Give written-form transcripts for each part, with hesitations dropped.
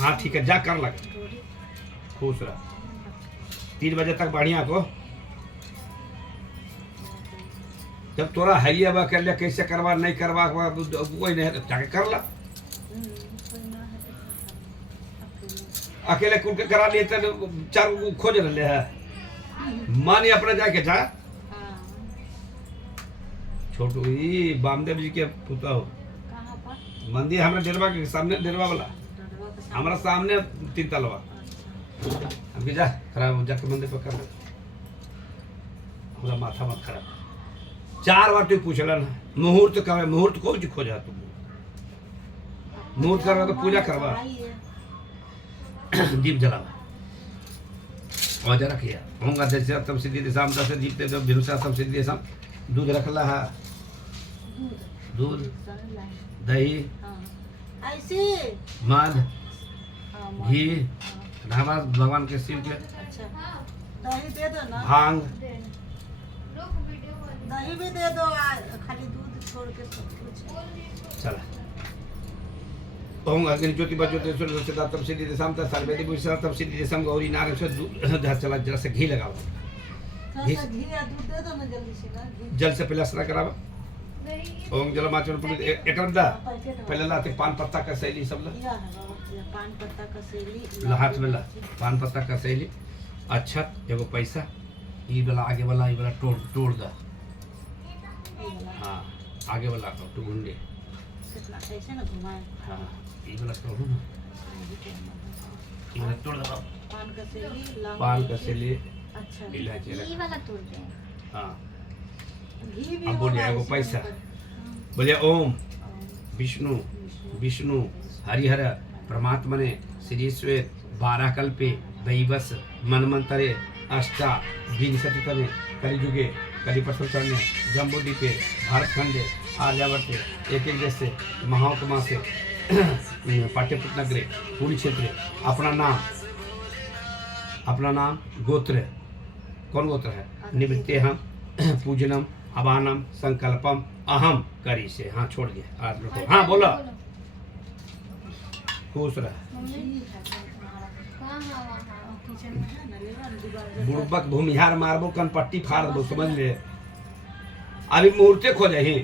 हाँ ठीक है, जा कर लगे, खुश रह। 3 बजे तक बढ़िया को जब तोरा है अब अकेले कैसे करवा नहीं करवा कोई नहीं तो जाके कर ला। अकेले कुल के करा लिए तो 4 को खोज रहे है, मानी अपना जाके जा। छोटू ही बामदेव जी के पुता हो, मंदिर हमारे डेरवा के सामने, डेरवा वाला हमारा सामने 3 तलवा। हम जा खराब जाके मंदिर पर कर ले, हमारा माथा मत खराब। 4 बार तू पूछला ना मुहूर्त कब है, मुहूर्त को खोजा तुम, मुहूर्त करवा तो पूजा करवा, दीप जलावा और जरा किया होगा जैसे तब सिद्धि दिशाम दस दीप दे जब भिनुसा तब सिद्धि दिशाम। दूध रखला है, दूध दही ऐसे मध घी हमारा भगवान के शिव के दही दे दो ना, भांग दही भी दे दो, खाली दूध छोड़ के सब कुछ। चला ओम अग्नि ज्योति बज्योतेश्वर सदातम सिद्धि दिशाम तब सर्वेदी भूषणतम सिद्धि दिशाम गौरी नारायण से चला जरा से घी लगाओ, थोड़ा सा घी या दूध दे दो ना जल्दी से ना, घी। जल से पहले स्नान करावा। ओम जलमाचन पुलिस एकम दा पहले लाते पान पत्ता का शैली सब ला, या है बाबा, पान पत्ता का शैली हाथ में ला पान पत्ता का शैली, अच्छा एगो पैसा ई वाला आगे वाला, ई वाला तोड़ तोड़ दा। हाँ आगे वाला तो गुंडे कितना कैसे ना घुमाए। हाँ ई वाला तोड़ो ना, ई वाला तोड़ दो। पान का शैली, लौंग पान का शैली, अच्छा इलायची ये वाला तोड़ दे। हाँ घी भी अब बोलिए होगा एगो इसमें पैसा, ऊपर। बोलिए ओम विष्णु विष्णु हरिहर परमात्मने श्री श्वेत 12 कल्पे दैवस मनमंतरे अष्टा विंशतितमे कलिजुगे कलिपथचरणे जम्बूद्वीपे भारतखंडे आर्यावर्ते एक जैसे महात्मा से पाट्यपुत्र नगरे पुरी क्षेत्रे अपना नाम गोत्र, कौन गोत्र है, निवृत्ते हम पूजनम अवानम संकल्पम अहम करी से। हाँ छोड़ दिया आज लोग। हाँ बोलो, खुश रह। किचन में है ना, ले लो ना, दीवार पे। बुड़बक भूमिहार मारबो कन पट्टी फाड़ दो, समझ ले। अभी मुहूर्ते खो जाए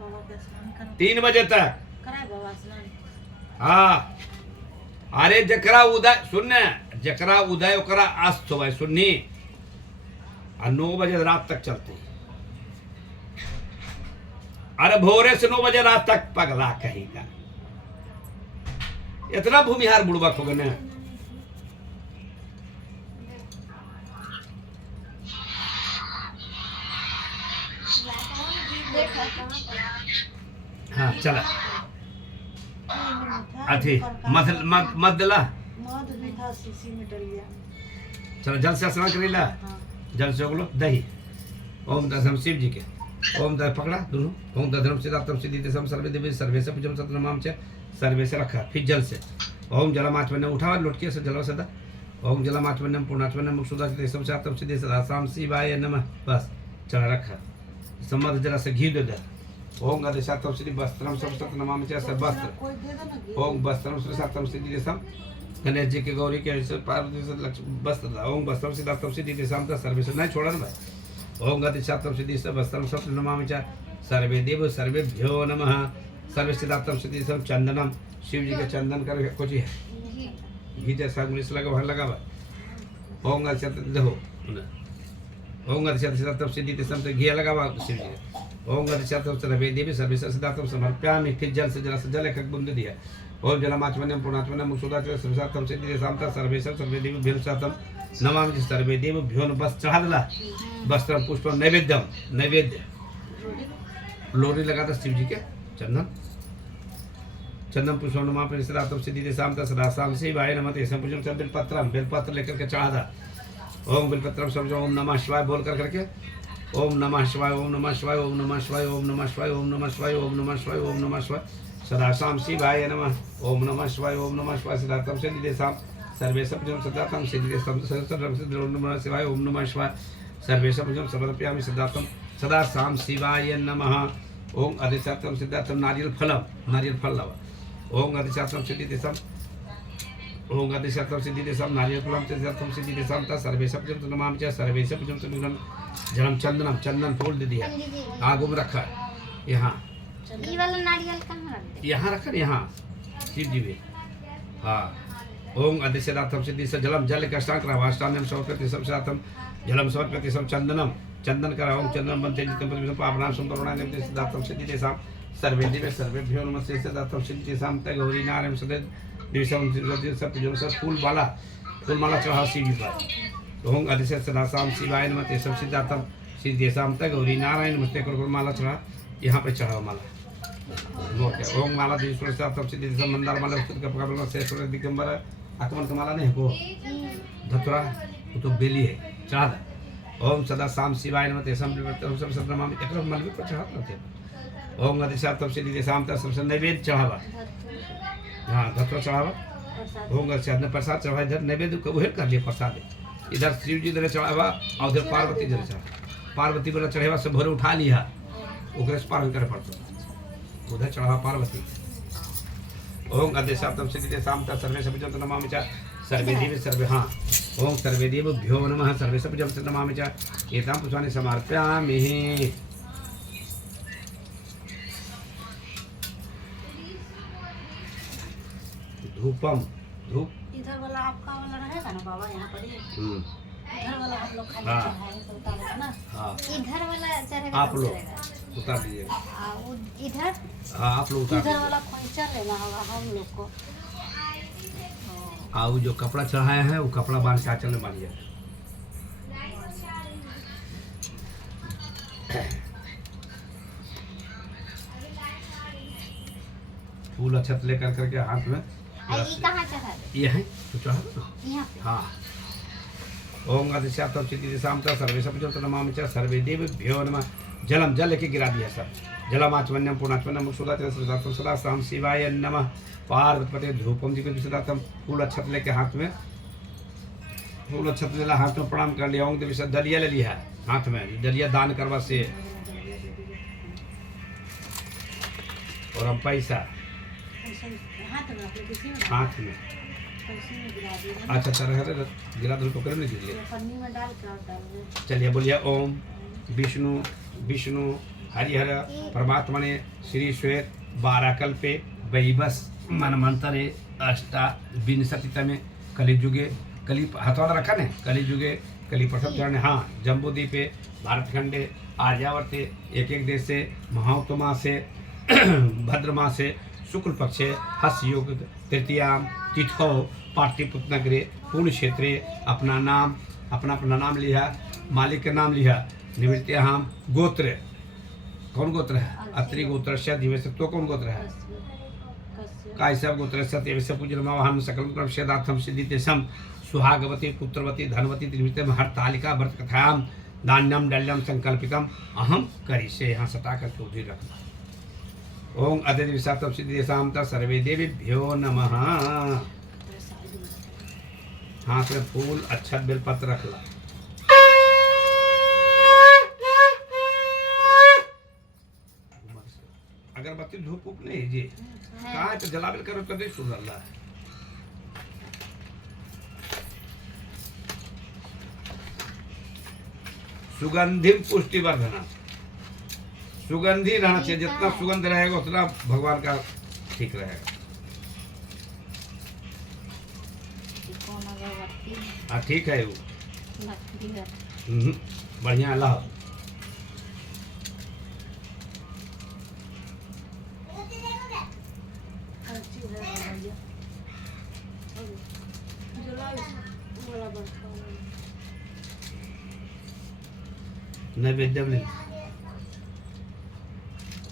बाबा का स्नान करो, 3 बजे तक। कराए बाबा स्नान। हाँ अरे जकरा उदय सुनने, जकरा उदय ओकरा अस्त हो सुननी, और 9 बजे रात तक चलती। अरे भोरे से 9 बजे रात तक पगला कहेगा, इतना भूमिहार बुड़बक हो गए ना। हाँ चला अथी मदला मध भी था शीशी में डलिया। चलो जल से स्नान कर ला, हाँ जल से बोलो दही। ओम दशम शिव जी के ओम दस पकड़ा दोनों, ओम दधर्म सिद्धार्थम सिद्धि दशम सर्वे देवी सर्वे से पूजम सतनमाम च सर्वे से रखा। फिर जल से ओम जलमाचमन्यम उठावा लोटके से जल सदा, ओम जलमाचमन्यम पूर्णाचमन्यम मुक्सुदा दशम सातम सिद्धि सदा शाम शिवाय नमः। बस चला रखा, सम्मत जरा से घी दे दे। ओम गदेशातम सिद्धि वस्त्रम सब सतनमाम च सब वस्त्र। कोई दे दो ना घी। ओम वस्त्रम श्री सातम सिद्धि दशम गणेश जी के गौरी के पार्वती से लक्ष्मी वस्त्र। ओम वस्त्रम सिद्धार्थम सिद्धि दशम का सर्वे से नहीं छोड़ा ना भाई। ओम गतिशातम सिद्धि से वस्त्रम सप्त नमामि च सर्वे देव सर्वेभ्यो नमः। सर्वे सिद्धार्थम सिद्धि सब चंदनम, शिव जी के चंदन कर कुछ है घी जैसा इंग्लिश लगा वहाँ लगा भाई। ओम गतिशात देखो, ओम गतिशात सिद्धार्थम सिद्धि दशम से घी लगा हुआ शिव जी। ओम गतिशातम सर्वे देव सर्वे सिद्धार्थम समर्पयामि। फिर जल से जरा से जल एक बूंद दिया। ओम जलमाचमन्यम पूर्णाचमन्यम मुक्सुदा सर्वसातम सिद्धि दशम सर्वेशम सर्वे देव भीमसातम नमामि सर्वे देव भ्यो। बस चढ़ा दिला वस्त्र पुष्प नैवेद्यम, नैवेद्य लोरी लगा था शिव जी के चंदन, चंदन पुष्प नमा परिसरातम सिद्धि दशाम सदा शाम शिवाय नमः। तेसम पूजन सब बेलपत्रम, बेलपत्र लेकर के चढ़ा था। ओम बेलपत्रम सब ओम नमः शिवाय बोल कर करके ओम नमः शिवाय, ओम नमः शिवाय, ओम नमः शिवाय, ओम नमः शिवाय, ओम नमः शिवाय, ओम नमः शिवाय, ओम नमः शिवाय सदा शाम शिवाय नमः। ओम नमः शिवाय, ओम नमः शिवाय सदातम सिद्धि दशाम सर्वे सपजम सदातम सिद्धि दशम ओम नमः शिवाय, ओम नमः शिवाय सर्वे सपजम समर्पयामि सदातम सदा शाम शिवाय नमः। ओम अधिशातम सिद्धार्थम नारियल फलम, नारियल फल लवा। ओम अधिशातम सिद्धि दशम ओम गति शतम सिद्धि देशम नारियल फलम ते शतम सिद्धि देशम ता सर्वे सब जम नमामि च सर्वे सब जम विघ्नम जलम चंदनम चंदन फूल दे दिया आगू में रखा है यहाँ ये वाला नारियल कहाँ रख दे? यहाँ रखा है यहाँ शिव जी में। हाँ ओम अधिशदातम सिद्धि से जलम जल का अष्टांग करा अष्टांगम समर्पयति सबसातम जलम समर्पयति सब चंदनम चंदन करा ओम चंदनम बनते जितम पवित्रम पावनाम सुंदरवनाय नित्यदातम सिद्धि देशम सर्वे दिवे सर्वेभ्यो नमस्ते सदातम सिद्धि देशम तय गौरी नारायण सदे दिवसम सब जो सब फूल माला चढ़ा शिव जी पर। ओम अधिशदासाम शिवाय नमः ते सब सिद्धातम सिद्धि देशम तय गौरी नारायण नमस्ते कर माला चढ़ा यहाँ पे चढ़ाओ माला। ओम माला देवी तब सिद्धि देशम मंदार माला उसके कपड़ा से सूर्य दिगंबर आगमन का माला नहीं को धतुरा वो तो बेली है चढ़ा दे। ओम सदा शाम शिवाय नमः तेसम सब सत्रमाम एक मन में पर चढ़ा थे। ओम अधिशात तब सिद्धि शाम तक सबसे नैवेद्य चढ़ावा हाँ धतुरा चढ़ावा। ओम अधिशात प्रसाद चढ़ावा इधर नैवेद्य को वही कर लिए प्रसाद इधर शिव जी इधर चढ़ावा और उधर पार्वती इधर चढ़ा पार्वती को चढ़ेवा सब भरे उठा लिया उग्र पारण करे पड़ता उधर चढ़ावा पार्वती। ओम अधिशातम सिद्धि शाम तक सर्वे सब जम नमामि च सर्वे देव सर्वे हाँ ओम सर्वे देवभ्यो नमः सर्वे सब जम नमामि च एतां पुष्पाणि समर्पयामि। धूपम धूप इधर वाला आपका वाला रहेगा ना बाबा यहाँ पर ही इधर वाला हम लोग खाली हाँ। चढ़ाएंगे तो उतारेगा ना। हाँ इधर वाला चढ़ेगा आप तो लोग चढ़ेगा। उतार दीजिए इधर हाँ आप लोग उतार इधर दीजिए। वाला खोइचा लेना होगा हम लोग को। वो जो कपड़ा चढ़ाया है वो कपड़ा बांध के आंचल में बांधिए। फूल अक्षत लेकर करके हाथ में ये कहाँ चढ़ा दे? ये है तो चढ़ा दो ना। यहाँ पे। हाँ ओम अधिशातम सिद्धि देशम च सर्वे सब जम नमामि च सर्वे देवभ्यो नमः जलम जल लेके गिरा दिया सब जलम आचमन्यम पूर्णाचमन्यम मुक्षुदातम सदा शाम शिवाय नमः पार्वती धूपम जी को विशदातम फूल अक्षत लेके हाथ में फूल अक्षत लेला हाथ में प्रणाम कर लिया। ओम देवी से दलिया ले लिया हाथ में दलिया दान करवा से और हम पैसा ऐसे हाथ में अपने किसी में हाथ में पैसे में गिरा दिया ना। अच्छा तरह गिरा दो टोकरे में गिर लिया। ये पन्नी में डाल के और डाल दे। चलिए बोलिए ओम विष्णु विष्णु हरिहर परमात्मने श्री श्वेत 12 कल्पे वैवस मनमंतरे अष्टा विंशतितमे कलिजुगे कली हथौड़ा रखा ने कलिजुगे कली प्रथम चरण हाँ जम्बूद्वीपे भारतखंडे आर्यावर्ते एक देश से महाउत्तमा से भद्रमा से शुक्ल पक्षे हस योग तृतीयाम तिथो पाटलिपुत्र नगरे पूर्ण क्षेत्रे अपना नाम लिया मालिक का नाम लिया निवृत्तियाम गोत्र कौन गोत्र है अत्रि गोत्र से दिवस तो कौन गोत्र है कायसव गोत्र सत्यवश्य पूजनमावहन सकल प्रवेदार्थम सिद्धि तेषम सुहागवती पुत्रवती धनवती त्रिवृत्तम हरतालिका व्रत कथायाम दान्यम डल्यम संकल्पितम अहम करिष्ये यहाँ सटा करके उधर रखना। ओम अद्य विशातम सिद्धि देशाम ता सर्वे देवीभ्यो नमः। हाथ में फूल अच्छा बेलपत्र रख ला। अगरबत्ती धूप उप नहीं जी कहाँ है तो जलाबिल करो तो नहीं सुन रहा है। सुगंधिम पुष्टिवर्धना सुगंधी रहना चाहिए जितना सुगंध रहेगा उतना भगवान का ठीक रहेगा। कौन अगरबत्ती हाँ ठीक है वो लकड़ी है। बढ़िया लाओ। हर चीज है भैया। जलाओ इसको, वाला बंद करो। नैवेद्य में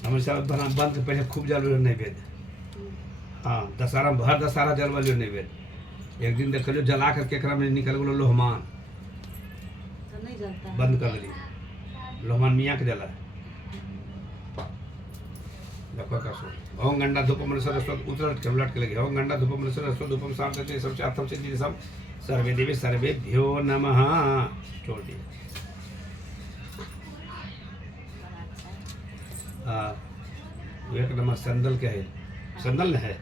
हमेशा बना बंद के पहले खूब जल नैवेद्य। हाँ दशहरा भर दशहरा जल वाले नैवेद्य एक दिन देख लो जला करके एकरा में निकल गलो लोहमान तो नहीं जलता है। बंद कर ली लोहमान मियाँ के जला देखो का सो ओम गंडा धूप मन सरस्वत उतरट के उलट के लगे ओम गंडा धूप मन सरस्वत धूपम सार्थते सब चातम से दिसम सर्वे देवी सर्वेभ्यो नमः छोड़ दिया। हाँ एक नंबर संदल के है संदल है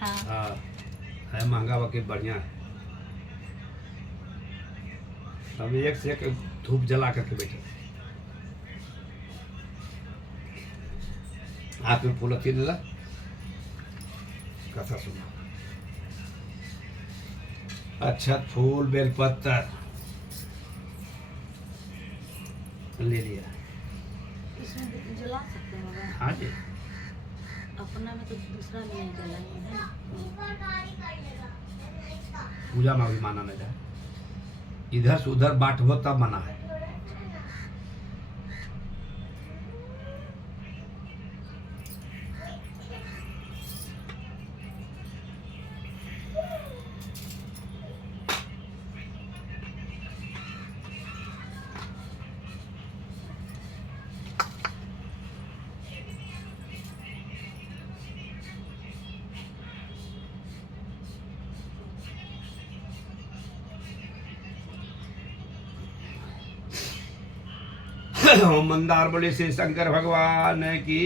हाँ हाँ है महंगा वकील बढ़िया है। हम एक से एक धूप जला करके बैठे। हाथ में फूल रखी दिला कथा सुना। अच्छा फूल बेलपत्र ले लिया। इसमें जला सकते हैं बाबा? हाँ जी। अपना में तो दूसरा में नहीं जलाएंगे है ना? पूजा में भी माना नहीं जाए, इधर से उधर बांटो तब मना है। ओम मंदार बोले श्री शंकर भगवान की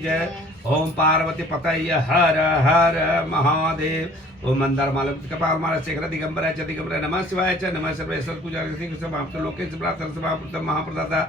जय। ओम पार्वती पतय हर हर महादेव। ओम मंदार मालव कपाल माला शेखर दिगंबर च दिगंबर नमः शिवाय च नमः सर्वेश्वर पूजा समाप्त लोकेश ब्रातर समाप्त महाप्रदाता।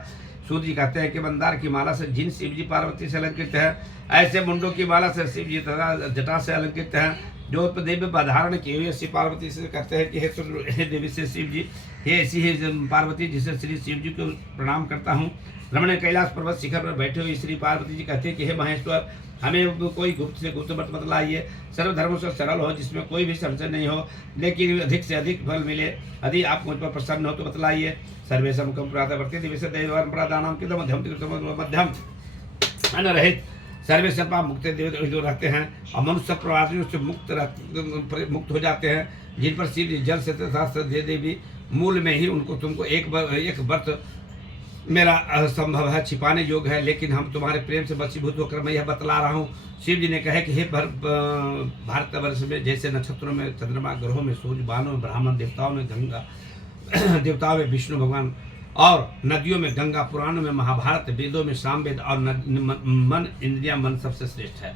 सूर्य जी कहते हैं कि मंदार की माला से जिन शिव जी पार्वती से अलंकृत है, ऐसे मुंडों की माला से शिव जी तथा जटा से अलंकृत हैं। जो देवी धारण किए हुए श्री पार्वती से कहते हैं कि हे देवी से शिव जी, हे ऐसी ही पार्वती जिसे श्री शिव जी को प्रणाम करता हूँ। रमण कैलाश पर्वत शिखर पर बैठे हुए श्री पार्वती जी कहते हैं कि हे महेश्वर, हमें कोई गुप्त से गुप्त मत बतलाइए, सर्वधर्मों से सरल हो, जिसमें कोई भी संशय नहीं हो, लेकिन अधिक से अधिक फल मिले। यदि आप मुझ पर प्रसन्न हो तो बतलाइए। सर्वेशम मुखम प्रातवर्ती दिवस दैवान प्रादानाम कृत मध्यम अनरहित सर्वे सर्पा मुक्त देव रहते हैं और मनुष्य प्रवासियों से मुक्त हो जाते हैं। जिन पर शिव जल से तथा देवी मूल में ही उनको तुमको एक व्रत मेरा असंभव है, छिपाने योग्य है, लेकिन हम तुम्हारे प्रेम से वशीभूत होकर मैं यह बतला रहा हूँ। शिव जी ने कहा कि हे भारतवर्ष में जैसे नक्षत्रों में चंद्रमा, ग्रहों में सूर्य, बाणों में ब्राह्मण, देवताओं में गंगा, देवताओं में विष्णु भगवान, और नदियों में गंगा, पुराणों में महाभारत, वेदों में सामवेद, और मन इंद्रिया मन सबसे श्रेष्ठ है।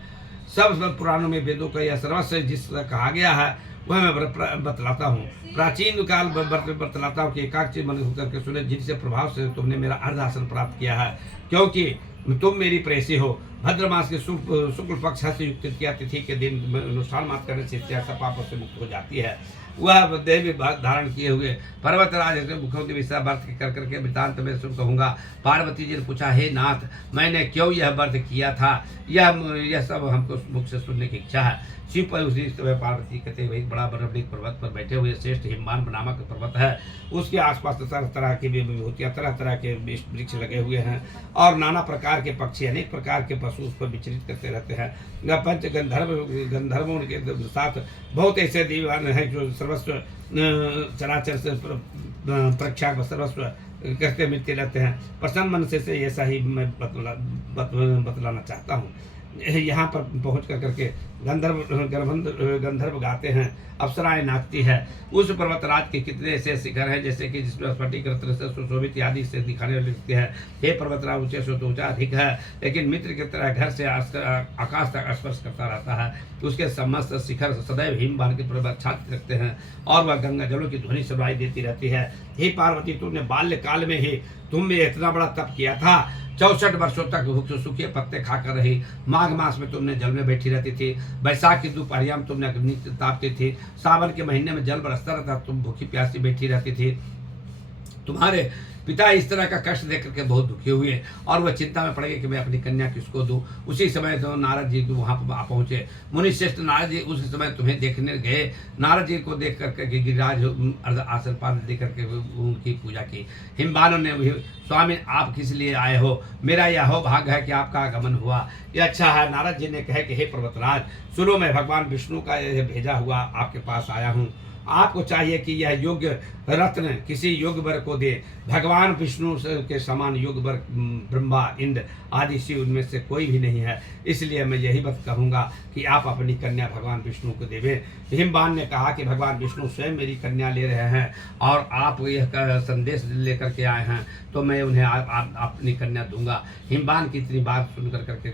सब पुराणों में वेदों का यह सर्वश्रेष्ठ जिस कहा गया है वह मैं बतलाता हूँ। प्राचीन काल बतलाता हूँ कि एकाग्र मन होकर के सुने, जिनसे प्रभाव से तुमने मेरा अर्धासन प्राप्त किया है, क्योंकि तुम मेरी प्रेसी हो। भद्र मास के शुक्ल पक्ष से युक्त तृतीया तिथि के दिन अनुष्ठान मात्र करने से सब पापों से मुक्त हो जाती है। वह देवी धारण किए हुए पर्वतराज मुख्यमंत्री विषय व्रत कर करके वृतांत में सुन कहूँगा। पार्वती जी ने पूछा, हे नाथ, मैंने क्यों यह व्रत किया था, यह सब हमको मुख से सुनने की इच्छा है। शिव पर उसी समय पार्वती कहते हुए बड़ा बर्फीले पर्वत पर बैठे हुए श्रेष्ठ हिमवान नामक पर्वत है, उसके आसपास तरह तरह की विभूतियाँ, तरह तरह के वृक्ष लगे हुए हैं, और नाना प्रकार के पक्षी, अनेक प्रकार के पशु उस पर विचरित करते रहते हैं। पंच गंधर्वों के साथ बहुत ऐसे दीवान हैं जो सर्वस्व चराचर से प्रख्यात सर्वस्व करते मिलते रहते हैं। प्रसन्न मन से ऐसा ही मैं बतलाना चाहता हूँ। यहाँ पर पहुँच करके गंधर्व गाते हैं, अप्सराएं नाचती है। उस पर्वतराज के कितने ऐसे शिखर हैं जैसे कि जिसमें स्फटिक रत्न से सुशोभित आदि से दिखाने लगती है। हे पर्वतराज, ऊंचे से तो ऊंचा अधिक है, लेकिन मित्र की तरह घर से आकाश तक स्पर्श करता रहता है। उसके समस्त शिखर सदैव हिमवान की तरह छात्र रखते हैं, और वह गंगा जलों की ध्वनि सुनाई देती रहती है। हे पार्वती, तुमने बाल्यकाल में ही तुमने इतना बड़ा तप किया था। 64 वर्षों तक सूखे पत्ते खाकर रही। माघ मास में तुमने जल में बैठी रहती थी। बैसाख की दोपहरिया में तुमने अग्नि तापती थी। सावन के महीने में जल बरसता रहता, तुम भूखी प्यासी बैठी रहती थी। तुम्हारे पिता इस तरह का कष्ट देख करके बहुत दुखी हुए, और वह चिंता में पड़ गए कि मैं अपनी कन्या किसको दूं। उसी समय तो नारद जी वहाँ पर पहुँचे। मुनि श्रेष्ठ नारद जी उस समय तुम्हें देखने गए। नारद जी को देख करके गिरिराज आसन पाद दे करके उनकी पूजा की। हिमवानों ने भी, स्वामी आप किस लिए आए हो, मेरा यह हो भाग्य है कि आपका आगमन हुआ, यह अच्छा है। नारद जी ने कहा कि हे पर्वतराज, सुनो, मैं भगवान विष्णु का यह भेजा हुआ आपके पास आया हूँ। आपको चाहिए कि यह योग्य रत्न किसी योग्य वर को दे। भगवान भगवान विष्णु के समान युग वर ब्रह्मा इंद्र आदि शिव उनमें से कोई भी नहीं है, इसलिए मैं यही बात कहूँगा कि आप अपनी कन्या भगवान विष्णु को देवें। हिमवान ने कहा कि भगवान विष्णु स्वयं मेरी कन्या ले रहे हैं और आप यह संदेश लेकर के आए हैं, तो मैं उन्हें अपनी कन्या दूंगा। हिमवान की इतनी बात सुनकर करके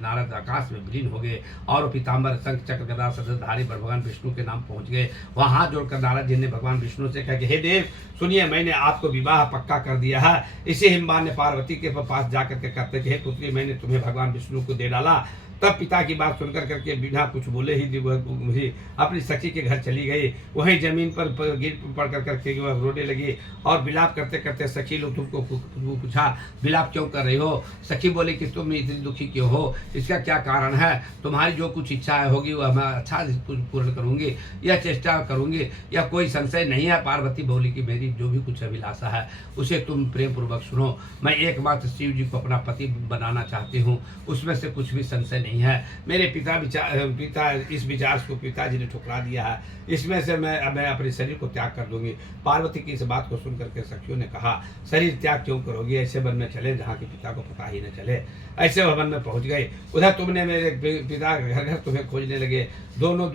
नारद आकाश में विलीन हो गए और पीताम्बर शंख चक्र गदा सदधारी भगवान विष्णु के नाम पहुंच गए। वहाँ हाथ जोड़कर नारद जी ने भगवान विष्णु से कहा कि हे देव सुनिए, मैंने आपको विवाह पक्का कर दिया है। इसी हिमवान ने पार्वती के पास जाकर के कहते कि हे पुत्री, मैंने तुम्हें भगवान विष्णु को दे डाला। तब पिता की बात सुनकर करके बिना कुछ बोले ही मुझे अपनी सखी के घर चली गई। वहीं जमीन पर गिर पड़ करके वह रोने लगी और विलाप करते करते सखी लोग तुमको पूछा विलाप क्यों कर रही हो? सखी बोली कि तुम इतनी दुखी क्यों हो, इसका क्या कारण है? तुम्हारी जो कुछ इच्छाएं होगी वह मैं अच्छा पूर्ण करूंगी, यह चेष्टा करूंगी, या कोई संशय नहीं है। पार्वती बोली कि मेरी जो भी कुछ अभिलाषा है उसे तुम प्रेम पूर्वक सुनो। मैं एकमात्र शिव जी को अपना पति बनाना चाहती हूँ, उसमें से कुछ भी संशय नहीं है। मेरे पिता इस विचार को पिताजी ने ठुकरा दिया है, इसमें से मैं अपने शरीर को त्याग कर दूंगी। पार्वती की इस बात को सुनकर के सखियों ने कहा शरीर त्याग क्यों करोगी, ऐसे वन में चले जहाँ के पिता को पता ही न चले। ऐसे वन में पहुंच गए। उधर तुमने मेरे पिता घर घर तुम्हें खोजने लगे, दोनों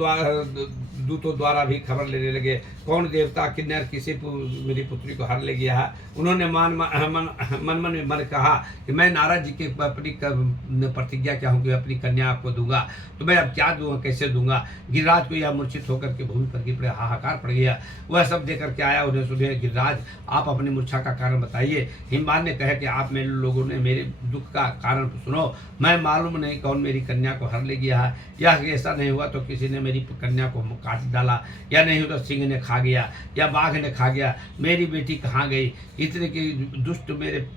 दूतों द्वारा भी खबर लेने लगे कौन देवता किन्नर किसी मेरी पुत्री को हर ले गया है। उन्होंने मन में कहा कि मैं नारद जी की अपनी प्रतिज्ञा क्या हूँ कि अपनी कन्या आपको दूंगा, तो मैं अब क्या दूंगा, कैसे दूंगा? गिरिराज को यह मूर्छित होकर के भूमि पर गिर पड़े, हाहाकार पड़ गया। वह सब देख करके आया, उन्हें सुने गिरिराज आप अपनी मूर्छा का कारण बताइए। हिमवान ने कहा कि आप मेरे लोगों ने मेरे दुख का कारण सुनो, मैं मालूम नहीं कौन मेरी कन्या को हर ले गया है, या ऐसा नहीं हुआ तो किसी ने मेरी कन्या को काट डाला, या नहीं हुआ तो सिंह ने खा गया या बाघ ने खा गया, मेरी बेटी कहाँ गई? इतने की दुष्ट मेरे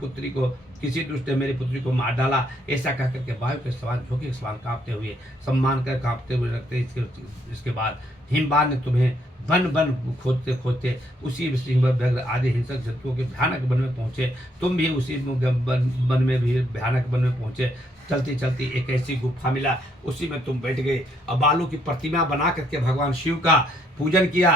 पुत्री को किसी दुष्ट ने मेरी पुत्री को मार डाला। ऐसा कह करके वायु के समान झोंके के समान कांपते हुए सम्मान कर कांपते हुए रखते। इसके बाद हिमवान ने तुम्हें वन खोजते खोजते उसी सिंह आदि हिंसक जंतुओं के भयानक वन में पहुंचे। तुम भी उसी वन में भी भयानक वन में पहुंचे। चलती चलती एक ऐसी गुफा मिला, उसी में तुम बैठ गए और बालू की प्रतिमा बना करके भगवान शिव का पूजन किया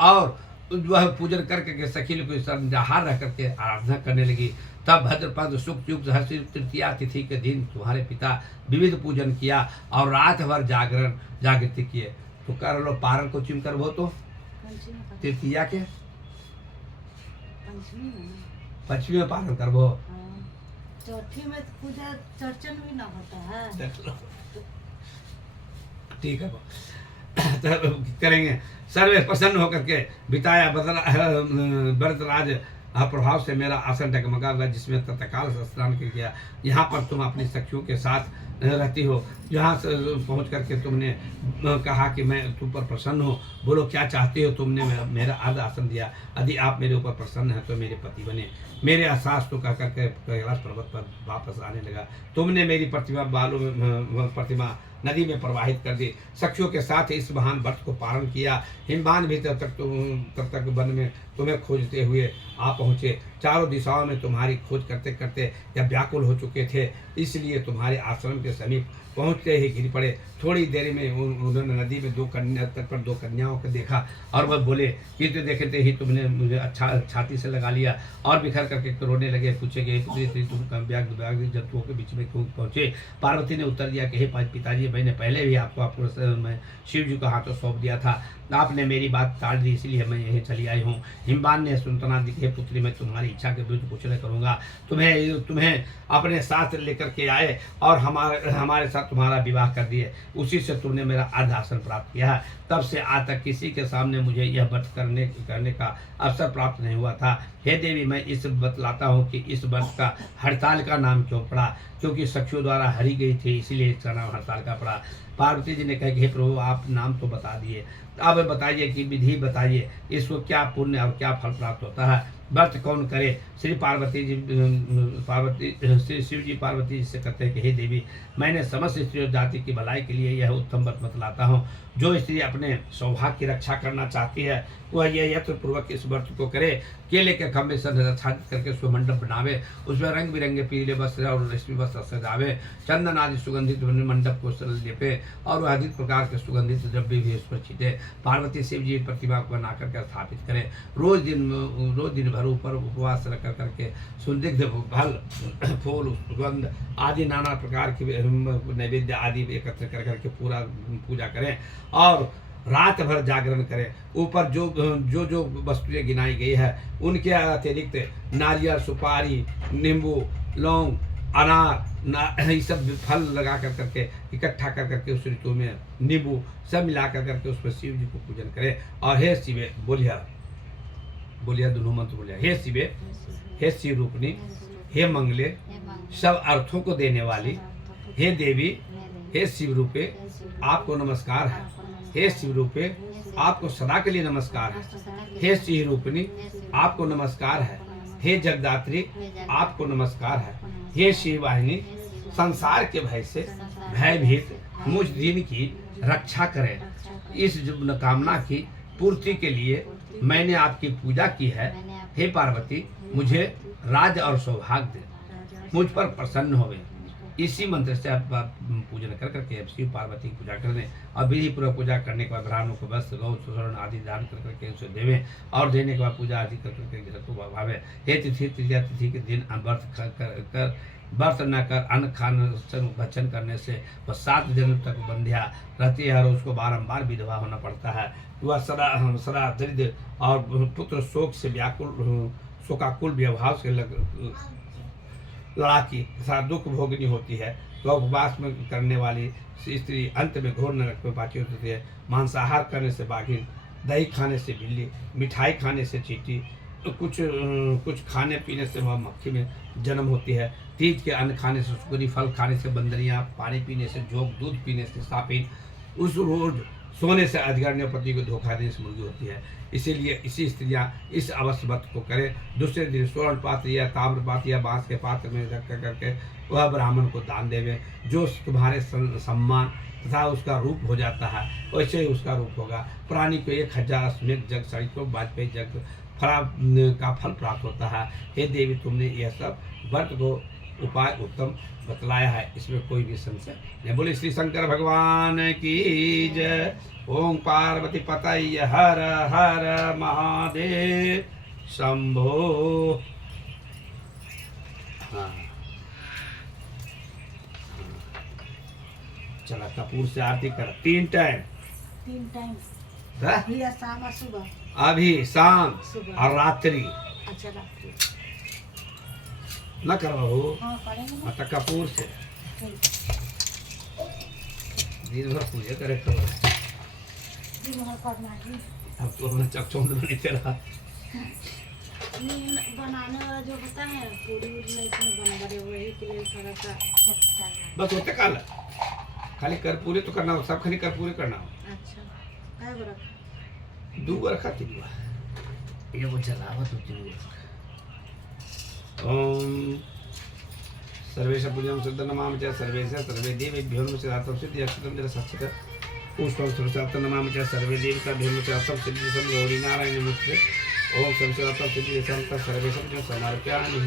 और वह पूजन करके सखी को संहार रह करके आराधना करने लगी। तब भद्रपद शुक्ल युक्त तृतीया तिथि के दिन तुम्हारे पिता विविध पूजन किया और रात भर जागृति किए। तो कर लो पारण को चिम कर वो तो तृतीया के पंचमी में पारण कर वो, चौथी में पूजा चर्चन भी ना होता है। ठीक है तो करेंगे। सर्वे प्रसन्न होकर के बिताया व्रतराज प्रभाव से मेरा आसन डगमगा हुआ, जिसमें तत्काल स्नान किया। यहाँ पर तुम अपनी सखियों के साथ रहती हो। यहाँ से पहुँच करके तुमने कहा कि मैं तुम पर प्रसन्न हूँ, बोलो क्या चाहते हो? तुमने मेरा आधा आसन दिया, यदि आप मेरे ऊपर प्रसन्न हैं तो मेरे पति बने। मेरे एहसास तो कह करके कैलाश पर्वत पर वापस आने लगा। तुमने मेरी प्रतिमा बालू में प्रतिमा नदी में प्रवाहित कर दी। सखियों के साथ इस महान व्रत को पारण किया। हिमवान भी तब तक वन में तुम्हें खोजते हुए आ पहुँचे। चारों दिशाओं में तुम्हारी खोज करते करते या व्याकुल हो चुके थे, इसलिए तुम्हारे आश्रम के समीप पहुँचते ही गिर पड़े। थोड़ी देर में उन्होंने नदी में दो कन्याओं को देखा और वह बोले कि तो देखते ही तुमने मुझे अच्छा छाती से लगा लिया और बिखर करके रोने लगे। पूछे कि तुम व्याघ्र जंतुओं के बीच में क्यों पहुँचे? पार्वती ने उत्तर दिया कि हे पिताजी, मैंने पहले भी आपको मैं शिव जी को हाथों सौंप दिया था, आपने मेरी बात टाल दी, इसलिए मैं यहीं चली आई हूँ। हिमवान ने सुनतना दी, हे पुत्री, मैं तुम्हारी इच्छा के विरुद्ध कुछ नहीं करूँगा। तुम्हें अपने साथ लेकर के आए और हमारे साथ तुम्हारा विवाह कर दिए। उसी से तुमने मेरा अर्ध आसन प्राप्त किया है। तब से आज तक किसी के सामने मुझे यह व्रत करने का अवसर प्राप्त नहीं हुआ था। हे देवी, मैं इस बतलाता हूँ कि इस व्रत का हड़ताल का नाम क्यों पड़ा, क्योंकि सखियों द्वारा हरी गई थी, इसीलिए इसका नाम हड़ताल का पड़ा। पार्वती जी ने कहा कि हे प्रभु, आप नाम तो बता दिए, अब बताइए कि विधि बताइए, इसको क्या पुण्य और क्या फल प्राप्त होता है, व्रत कौन करे? श्री शिव जी पार्वती जी से कहते हैं कि हे देवी, मैंने समस्त स्त्री जाति की भलाई के लिए यह उत्तम व्रत बतलाता हूँ। जो स्त्री अपने सौभाग्य की रक्षा करना चाहती है वह यह यत्न पूर्वक इस व्रत को करे। केले के खंभे से आच्छादित करके उसको मंडप बनावे, उसमें रंग बिरंगे पीले वस्त्र और रेशमी वस्त्र सजावे, चंदन आदि सुगंधित मंडप को लेपे और वह अधिक प्रकार के सुगंधित द्रव्य भी उस पर छीटे। पार्वती शिव जी प्रतिमा को बना करके स्थापित करें। रोज दिन भर ऊपर उपवास रख करके सुंदिग्ध फल फूल सुगंध आदि नाना प्रकार के नैवेद्य आदि एकत्र कर करके पूरा पूजा करें और रात भर जागरण करें। ऊपर जो वस्तुएं गिनाई गई है उनके अतिरिक्त नारियल, सुपारी, नींबू, लौंग, अनार ये सब फल लगा करके इकट्ठा कर करके उस ऋतु में नींबू सब मिला करके उस पर शिव जी को पूजन करें। और हे शिवे बोलिया दोनों मंत्र बोलिया, हे शिवे, हे शिव रूपनी, हे मंगले, सब अर्थों को देने वाली, हे देवी, हे शिव रूपे आपको नमस्कार है। हे शिव रूपे आपको सदा के लिए नमस्कार है। हे शिव रूपिणी आपको नमस्कार है। हे जगदात्री आपको नमस्कार है। हे शिव वाहिनी संसार के भय से भयभीत मुझ दिन की रक्षा करें। इस कामना की पूर्ति के लिए मैंने आपकी पूजा की है। हे पार्वती मुझे राज और सौभाग्य दे, मुझ पर प्रसन्न होवे। इसी मंत्र से आप पूजन कर करके शिव पार्वती की पूजा कर दें। और विधि पूर्वक पूजा करने के बाद ब्राह्मणों को वस्त्र, गौ, स्वर्ण आदि दान कर करके उसे देवें और देने के बाद पूजा आदि कर करके घर को भावे। हे तृतीया तिथि के दिन व्रत न कर अन्न खान भक्षण करने से वह 7 जन्म तक बंध्या रहती है और उसको बारंबार विधवा होना पड़ता है। वह सदा दरिद्र और पुत्र शोक से व्याकुल शोकाकुल व्यवहार से लड़ाकी तथा दुख भोगनी होती है। वह उपवास में करने वाली स्त्री अंत में घोर नरक में पाची होती है। मांसाहार करने से बाघिन, दही खाने से बिल्ली, मिठाई खाने से चींटी, कुछ खाने पीने से वह मक्खी में जन्म होती है। तीज के अन्न खाने से सुकरी, फल खाने से बंदरियाँ, पानी पीने से जोग, दूध पीने से सापिन, उस रोज सोने से अजगर पति को धोखा देने से मुर्गी होती है। इसीलिए इसी स्त्रियां इस अवश्य व्रत को करें। दूसरे दिन स्वर्ण पात्र या ताम्र पात्र या बांस के पात्र में रख करके वह ब्राह्मण को दान देवे। जो तुम्हारे सम्मान तथा उसका रूप हो जाता है वैसे ही उसका रूप होगा। प्राणी को 1000 अश्वमेध जग, सैकड़ों वाजपेयी जग का फल प्राप्त होता है। हे देवी तुमने यह सब व्रत को उपाय उत्तम बतलाया है, इसमें कोई भी संशय नहीं। बोले श्री शंकर भगवान की जय। ओम पार्वती पतय हर हर महादेव शंभो। हाँ चला कपूर से आरती कर 3 टाइम शाम सुबह, अभी शाम और रात्रि अच्छा रात्रि न करवाओ। हाँ करेंगे ना। मतलब कपूर से दिन भर पूजा करे तो दिन भर करना है। अब तो अपना चकचौंध बनी तेरा बनाने वाला जो होता है पूरी नहीं इसमें बना बड़े वही के लिए थोड़ा सा बस होते काल खाली कर्पूरी तो करना हो, सब खाली कर्पूरी करना हो। अच्छा काय बरं 2 रखा 3 ये वो चलावा तो 3 ओम सर्वेश पूजन सिद्ध नमामि च सर्वेश सर्वे देवेभ्यो नमः सिद्धार्थं सिद्धि अक्षतम जल सच्चित पुष्पं सर्वसात्तं नमामि च सर्वे देवताभ्यो नमः सिद्धार्थं सिद्धि सं गौरी नारायण नमस्ते। ओम सर्वसात्तं सिद्धि संत सर्वेशं च समर्पयामि।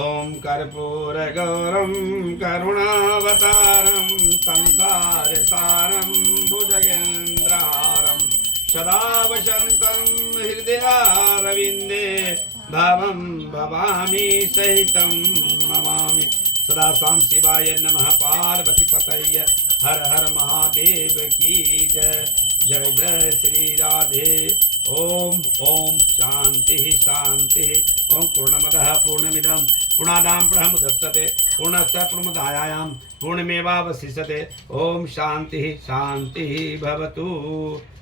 ओम कर्पूरगौरं करुणावतारं संसारसारं भुजगेन्द्रहारं सदा वसन्तं हृदयारविन्दे भवं भवामि सहितं नमामि। सदा सां शिवाय नमः। पार्वती पतये हर हर महादेव की जय। जय जय श्री राधे। ओम ओम शांति शांति। ओम पूर्णमदः पूर्णमिदं पूर्णादां पूर्णमुदच्यते पूर्णस्य पूर्णमुदायां पूर्णमेवावशिष्यते। ओम शांति शांति भवतु।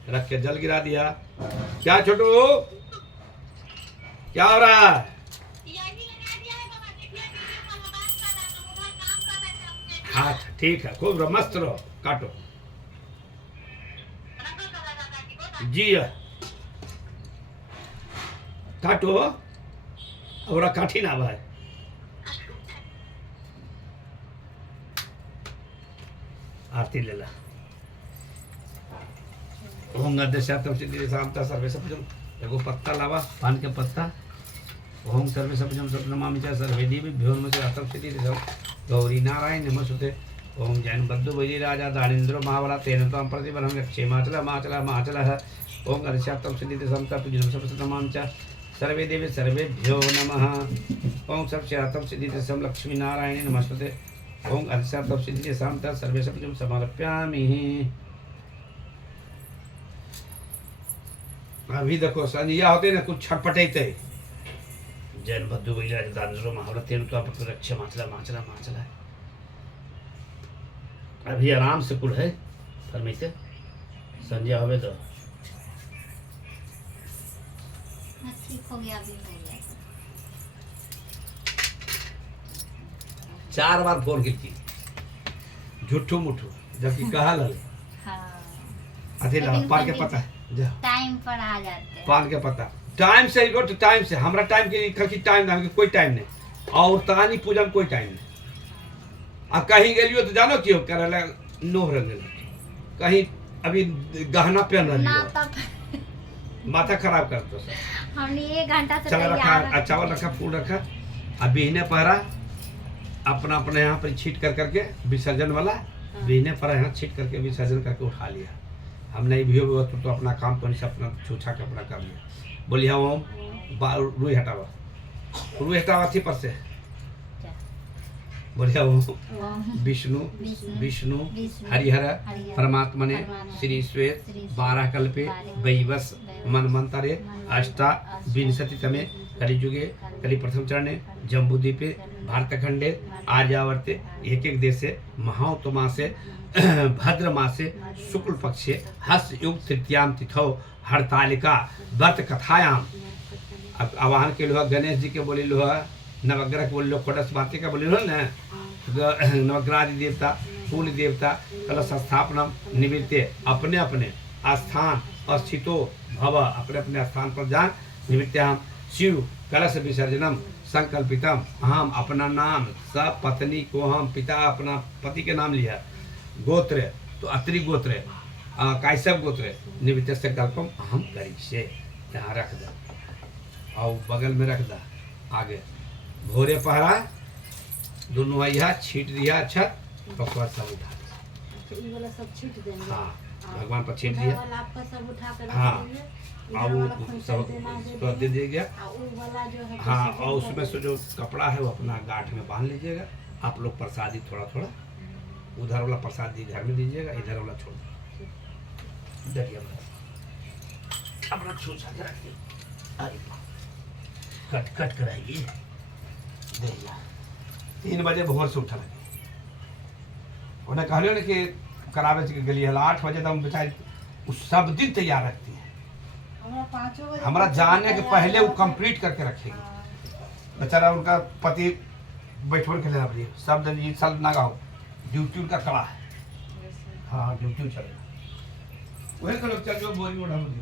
रख के जल गिरा दिया। क्या छोटू क्या हो रहा है? हाँ ठीक है खूब मस्त रहो। काटो जी काटो और काठी ना भाई। आरती ले ला। ओम गद्य शातम सिद्धि शांता सर्वे सब एगो पत्ता लावा पान के पत्ता ओम सर्वे सपजम सपनमामि च सर्वे देवी भ्योन्मसे अतम सिद्धि गौरी नारायण नमस्ते। ओम जैन बद्धु वैरी राजा दानिंद्रो महाबला तेन त्वां प्रतिबलं रक्षे माचल माचल माचलः। ओम अर्षाप्तम सिद्धि संतपजम सपनमामि च सर्वे देवी सर्वेभ्यो नमः। ओम सर्वशक्तम सिद्धि सम लक्ष्मी नारायण नमस्ते। ओम अर्षाप्तम सिद्धि संत सर्वे सपजम समर्पयामि। अभी देखो संध्या होते ना कुछ छटपटेते जैन बद्धु वैरा दानिंद्रो महाबला तेन त्वां प्रतिबलं रक्षे माचल माचल माचलः। अभी आराम से कुल है फरमाइते संध्या होवे तो ठीक हो गया, अभी हो गया। 4 बार फोन की झूठू मुठू जबकि कहा लले हाँ, अथी ला लेकिन पान के पंडित पता जा टाइम पर आ जाते हैं। पान के पता टाइम से गो तो टाइम से हमरा टाइम के खकी टाइम ना कोई टाइम नहीं और तानी पूजा में कोई टाइम नहीं। अब कहीं गेलियो तो जानो क्यों करला नोह रंग कहीं अभी गहना पहन रही ना हो तब माथा खराब कर तो सर हमने 1 घंटा से चल रखा तैयार चावल रखा फूल रखा अब बिहने पहरा अपना अपने यहाँ पर छीट कर करके विसर्जन वाला बिहने पहरा यहाँ छीट करके विसर्जन करके उठा लिया। हमने भी तो अपना काम पर से अपना छूछा के अपना कर लिया। बोलिए ओम रुई हटावा थी पर से बोलिए ओम विष्णु विष्णु हरिहर परमात्मा ने श्री श्वेत 12 कल्पे वैवस मनमंतरे अष्टा विंशति तमे कलिजुगे कलि प्रथम चरणे जम्बूद्वीपे भारतखंडे आर्यावर्ते एक देशे महाउत्तमासे भद्र मासे शुक्ल पक्षे हस्त युग तृतीयाम तिथौ हड़तालिका व्रत कथायाम। अब आवाहन के लोहा गणेश जी के बोले लोहा नवग्रह के बोले लो खोडस माते का बोले लो ना नवग्रहादि देवता कुल देवता कलश स्थापना निमित्ते अपने अपने स्थान अस्थितो भव अपने अपने स्थान पर जान निमित्ते हम शिव कलश विसर्जनम संकल्पितम हम अपना नाम सब पत्नी को हम पिता अपना पति के नाम लिया गोत्र तो अत्रि गोत्र कैसव गोत्र निमित्त से कल्पम हम करी से यहाँ रख दा और बगल में रख दा आगे भोरे पहरा दोनों आइया छीट दिया छत पकवान सब उठा तो ये वाला सब छीट देंगे। हाँ भगवान पर छीट इधर दिया वाला आपका सब उठा कर हाँ रख देंगे, इधर और वाला खोंचा सब देना सब दे दिया गया। और वो वाला जो है हाँ कैसे और देंगे? उसमें से जो कपड़ा है वो अपना गांठ में बांध लीजिएगा। आप लोग प्रसादी थोड़ा थोड़ा उधर वाला प्रसादी घर में दीजिएगा इधर वाला छोड़ दीजिए अपना छूछा रखिए अरे कट कट कराइए 3 बजे भोर से उठा लगे उन्हें कहलियो ना कि करावे के गली 8 बजे तक हम बेचारे उस सब दिन तैयार रखती है। हमारा 5 बजे हमारा जाने के पहले वो कंप्लीट करके रखेगी। बेचारा उनका पति बैठोल के लिए सब दिन ये साल ना गाओ ड्यूटी उनका कड़ा है। हाँ ड्यूटी चलेगा वही तो लोग चल जो बोरी उड़ा